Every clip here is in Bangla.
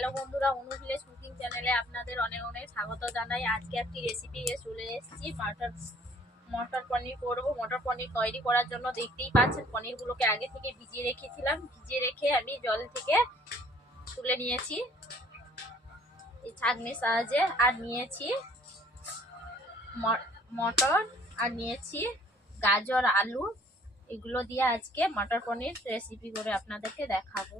হ্যালো বন্ধুরা, অনু ভিলেজ কুকিং চ্যানেলে আপনাদের অনেক অনেক স্বাগত জানাই। আজকে একটি রেসিপি নিয়ে চলে এসেছি। মটর পনির করব। মটর পনির তৈরি করার জন্য দেখতেই পাচ্ছেন পনিরগুলোকে আগে থেকে ভিজিয়ে রেখেছিলাম। ভিজিয়ে রেখে আমি জল থেকে তুলে নিয়েছি এই ছাঁকনির সাহায্যে। আর নিয়েছি মটর, আর নিয়েছি গাজর, আলু। এগুলো দিয়ে আজকে মটর পনির রেসিপি করে আপনাদেরকে দেখাবো।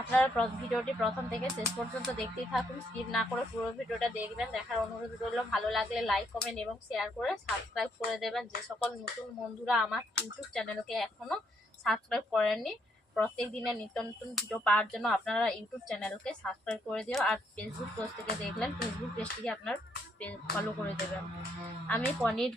আপনারা ভিডিওটি প্রথম থেকে শেষ পর্যন্ত দেখতেই থাকুন, স্কিপ না করে পুরো ভিডিওটা দেখবেন। দেখার অনুরোধ রইল। ভালো লাগলে লাইক, কমেন্ট এবং শেয়ার করে সাবস্ক্রাইব করে দেবেন। যে সকল নতুন বন্ধুরা আমার ইউটিউব চ্যানেলকে এখনও সাবস্ক্রাইব করেননি, প্রত্যেক দিনের নিত্য নতুন ভিডিও পাওয়ার জন্য আপনারা ইউটিউব চ্যানেলকে সাবস্ক্রাইব করে দিও। আর ফেসবুক পেজ থেকে দেখলেন, ফেসবুক পেজটিকে আপনার ফলো করে দেবেন। আমি পনির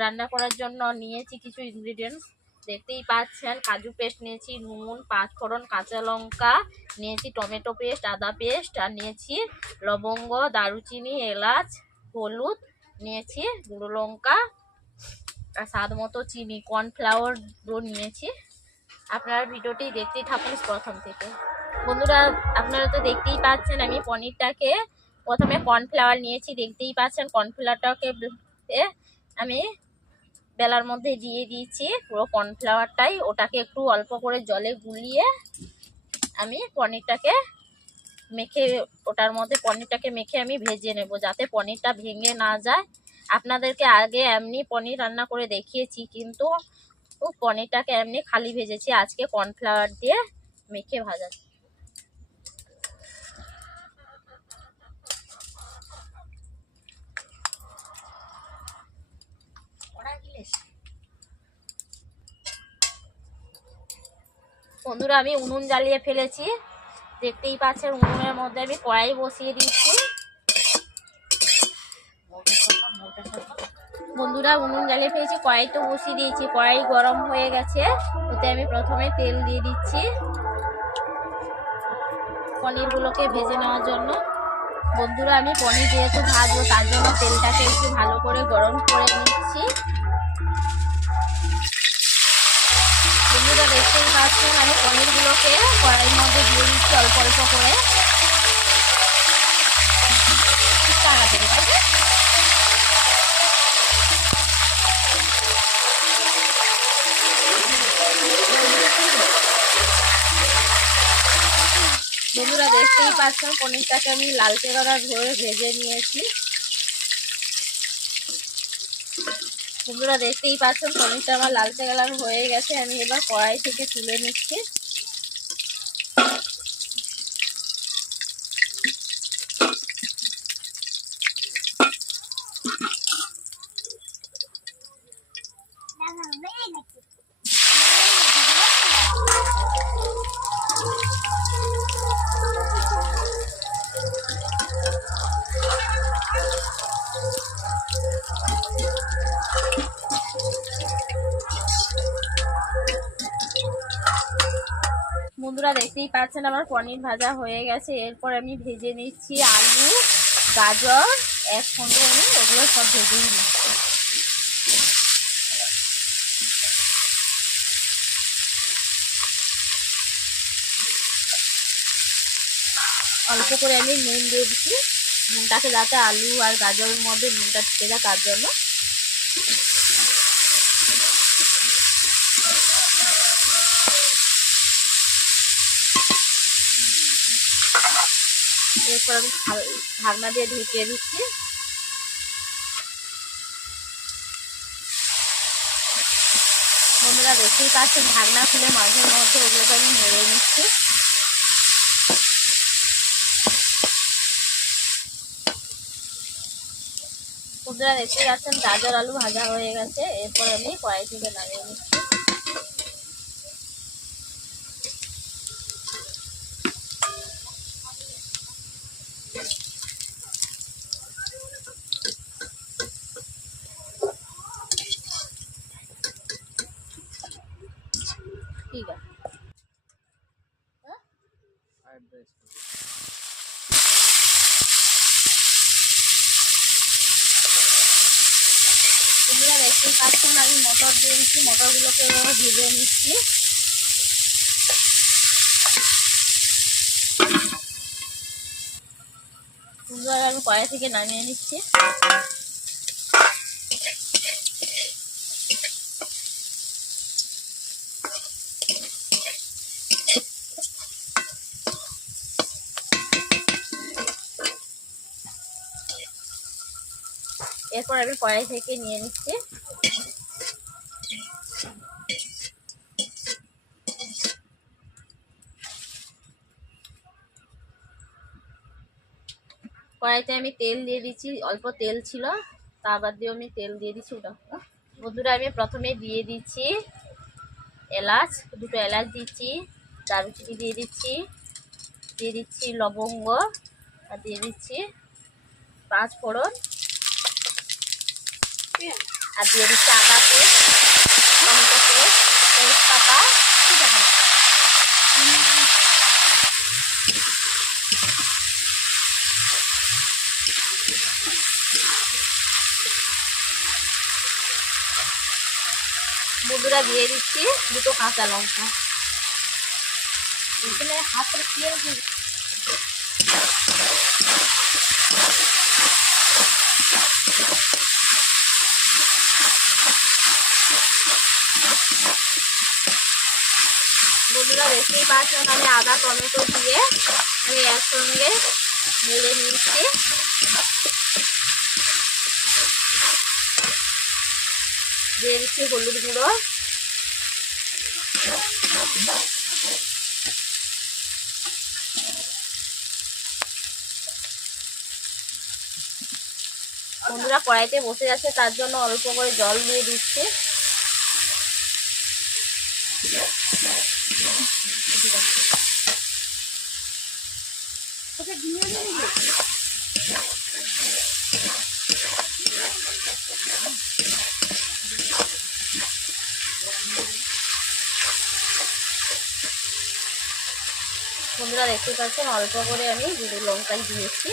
রান্না করার জন্য নিয়েছি কিছু ইনগ্রিডিয়েন্টস। দেখতেই পাচ্ছেন, কাজু পেস্ট নিয়েছি, নুন, 5 ফোড়ন, কাঁচা লঙ্কা নিয়েছি, টমেটো পেস্ট, আদা পেস্ট, আর নিয়েছি লবঙ্গ, দারুচিনি, এলাচ, হলুদ নিয়েছি, গুঁড়ো লঙ্কা, আর স্বাদ মতো চিনি, কর্নফ্লাওয়ার নিয়েছি। আপনারা ভিডিওটি দেখতেই থাকুন প্রথম থেকে। বন্ধুরা, আপনারা তো দেখতেই পাচ্ছেন আমি পনিরটাকে প্রথমে কর্নফ্লাওয়ার নিয়েছি। দেখতেই পাচ্ছেন কর্নফ্লাওয়ারটাকে আমি বেলার মধ্যে দিয়ে দিয়েছি পুরো কর্নফ্লাওয়ারটাই। ওটাকে একটু অল্প করে জলে গুলিয়ে আমি পনিরটাকে মেখে, ওটার মধ্যে পনিরটাকে মেখে আমি ভেজে নেব, যাতে পনিরটা ভেঙে না যায়। আপনাদেরকে আগে এমনি পনির রান্না করে দেখিয়েছি, কিন্তু পনিরটাকে এমনি খালি ভেজেছি, আজকে কর্নফ্লাওয়ার দিয়ে মেখে ভাজা। বন্ধুরা, আমি উনুন জ্বালিয়ে ফেলেছি। দেখতেই পাচ্ছেন উনুনের মধ্যে আমি কড়াই বসিয়ে দিচ্ছি। বন্ধুরা, উনুন জ্বালিয়ে ফেলেছি, কড়াই তো বসিয়ে দিয়েছি। কড়াই গরম হয়ে গেছে, ওতে আমি প্রথমে তেল দিয়ে দিচ্ছি পনিরগুলোকে ভেজে নেওয়ার জন্য। বন্ধুরা, আমি পনির যেহেতু ভাজবো তার জন্য তেলটাকে একটু ভালো করে গরম করে নিচ্ছি। বন্ধুরা, দেখতেই পাচ্ছেন আমি পনিরগুলোকে কড়াইয়ের মধ্যে দিয়ে দিচ্ছি অল্প অল্প করে। বন্ধুরা, দেখতেই পাচ্ছেন পনিরটাকে আমি লালচে কালার ধরে ভেজে নিয়েছি। বন্ধুরা, দেখতেই পাচ্ছেন পনিরটা আমার লালচে কালার হয়ে গেছে। আমি এবার কড়াই থেকে তুলে নিচ্ছি। বন্ধুরা, দেখতেই পাচ্ছেন আমার পনির ভাজা হয়ে গেছে। এরপর আমি ভেজে নিচ্ছি আলু, গাজর একসঙ্গে, আমি ওগুলো সব ভেজে নিচ্ছি। অল্প করে আমি নুন দিয়ে দিচ্ছি, নুনটাকে যাতে আলু আর গাজরের মধ্যে নুনটা ঢুকে যায় তার জন্য। এরপর আমি ঢাকনা দিয়ে ঢেকে দিচ্ছি। বন্ধুরা, দেখতেই পাচ্ছেন ঢাকনা খুলে মাঝে মধ্যে ওগুলোকে আমি নেড়ে নিচ্ছি। বন্ধুরা, দেখতেই পাচ্ছেন গাজর আলু ভাজা হয়ে গেছে। এরপর আমি কড়াই থেকে নামিয়ে নিচ্ছি। ঠিক আছে, বন্ধুরা, দেখতেই পাচ্ছেন আমি মটর দিয়ে দিচ্ছি। মটরগুলোকে ভেজে নিচ্ছি। বন্ধুরা আমি কড়াই থেকে নামিয়ে নিচ্ছি। এরপর আমি কড়াই থেকে নিয়ে নিচ্ছি। কড়াইতে আমি তেল দিয়ে দিচ্ছি, অল্প তেল ছিল, তা বাদ দিয়ে আমি তেল দিয়ে দিচ্ছি। ওটা বন্ধুরা আমি প্রথমে দিয়ে দিচ্ছি এলাচ, দুটো এলাচ দিচ্ছি, দারুচিনি দিয়ে দিচ্ছি লবঙ্গ, আর দিয়ে দিচ্ছি পাঁচ ফোড়ন, আর দিয়ে দিচ্ছি আদা পেস্ট, টমেটো পেস্ট, তেজপাতা। ঠিক আছে, বন্ধুরা দিয়ে দিচ্ছি দুটো কাঁচা লঙ্কা। এখানে হাতের তেল বন্ধুরা দেখতেই পাচ্ছেন আমি আদা টমেটো দিয়ে আমি একসঙ্গে নেড়ে নিচ্ছি। দিয়ে দিচ্ছি হলুদ গুঁড়ো, বন্ধুরা কড়াইতে বসে যাচ্ছে তার জন্য অল্প করে জল দিয়ে দিচ্ছি। বন্ধুরা দেখতে পাচ্ছেন অল্প করে আমি জিরে লঙ্কা দিয়েছি।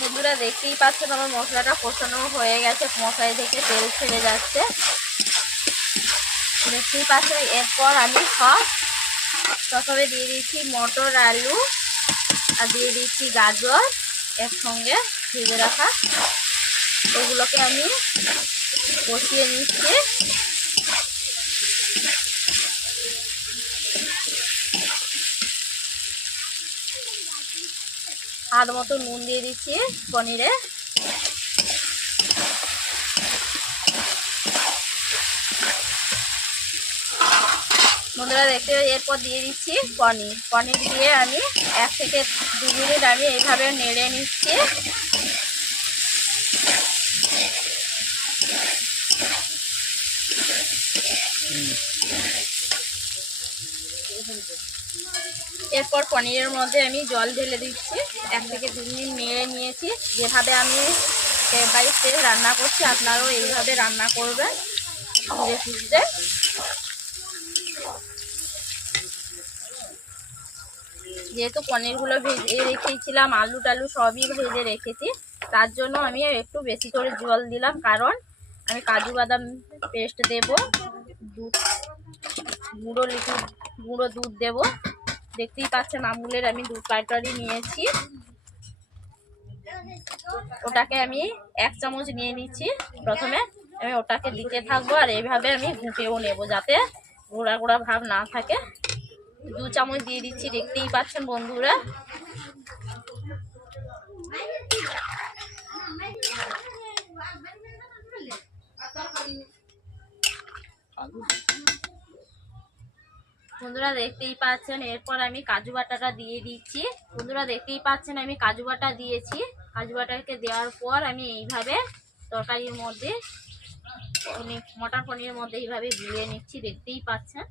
বন্ধুরা দেখতেই পাচ্ছেন আমার মশলাটা কষানো হয়ে গেছে, মশলাই থেকে তেল ছেড়ে যাচ্ছে। দেখতেই পাচ্ছেন এরপর আমি প্রথমে দিয়ে দিচ্ছি মটর আলু, আর দিয়ে দিচ্ছি গাজর একসঙ্গে ভেজে রাখা। ওগুলোকে আমি কষিয়ে নিচ্ছি। স্বাদ মতো নুন দিয়ে দিচ্ছি পনিরে। বন্ধুরা দেখতে এরপর দিয়ে দিচ্ছি পনির দিয়ে আমি 1 থেকে 2 মিনিট আমি এইভাবে নেড়ে নিচ্ছি। এরপর পনিরের মধ্যে আমি জল ঢেলে দিচ্ছি। 1 থেকে 2 মিনিট নেড়ে নিয়েছি। যেভাবে আমি স্টেপ বাই স্টেপ রান্না করছি আপনারাও এইভাবে রান্না করবেন ধীরে সুস্থে। যেহেতু পনিরগুলো ভেজে রেখেছিলাম, আলু টালু সবই ভেজে রেখেছি, তার জন্য আমি একটু বেশি করে জল দিলাম, কারণ আমি কাজু বাদাম পেস্ট দেব, দুধ গুঁড়ো দুধ দেব। দেখতেই পাচ্ছেন আমুলের আমি 2 প্যাকেটই নিয়েছি। ওটাকে আমি 1 চামচ নিয়ে নিচ্ছি। প্রথমে আমি ওটাকে দিতে থাকবো, আর এইভাবে আমি ঘুঁটেও নেব যাতে গোড়া গোড়া ভাব না থাকে। 2 চামচ দিয়ে দিচ্ছি। দেখতেই পাচ্ছেন বন্ধুরা। বন্ধুরা দেখতেই পাচ্ছেন এরপর আমি কাজু বাটাটা দিয়ে দিচ্ছি। বন্ধুরা দেখতেই পাচ্ছেন আমি কাজু বাটা দিয়েছি। কাজু বাটাকে দেওয়ার পর আমি এইভাবে তরকারির মধ্যে মটর পনিরের মধ্যে এইভাবে গুলিয়ে নিচ্ছি। দেখতেই পাচ্ছেন।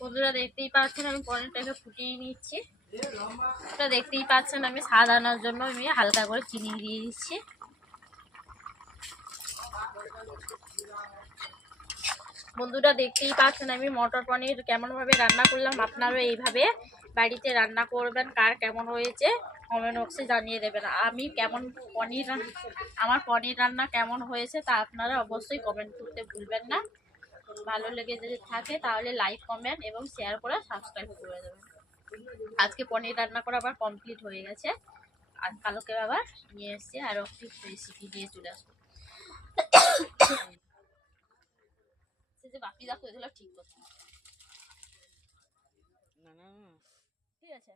বন্ধুরা দেখতেই পাচ্ছেন আমি পনিরটাকে ফুটিয়ে নিচ্ছি। এটা দেখতেই পাচ্ছেন আমি স্বাদ আনার জন্য আমি হালকা করে চিনি দিয়ে দিচ্ছি। বন্ধুরা দেখতেই পাচ্ছেন আমি মটর পনির কেমনভাবে রান্না করলাম। আপনারাও এইভাবে বাড়িতে রান্না করবেন। কার কেমন হয়েছে কমেন্ট বক্সে জানিয়ে দেবেন। আমি কেমন আমার পনির রান্না কেমন হয়েছে তা আপনারা অবশ্যই কমেন্ট করতে ভুলবেন না। ভালো লেগে যদি থাকে তাহলে লাইক কমেন্ট এবং শেয়ার করে সাবস্ক্রাইব করে দেবেন। আজকে পনির রান্না করা আবার কমপ্লিট হয়ে গেছে। আর কালকে আবার নিয়ে এসছে আরও একটি রেসিপি নিয়ে চলে আসবো। যে বাকি দেখো এগুলো ঠিক করছি। ঠিক আছে।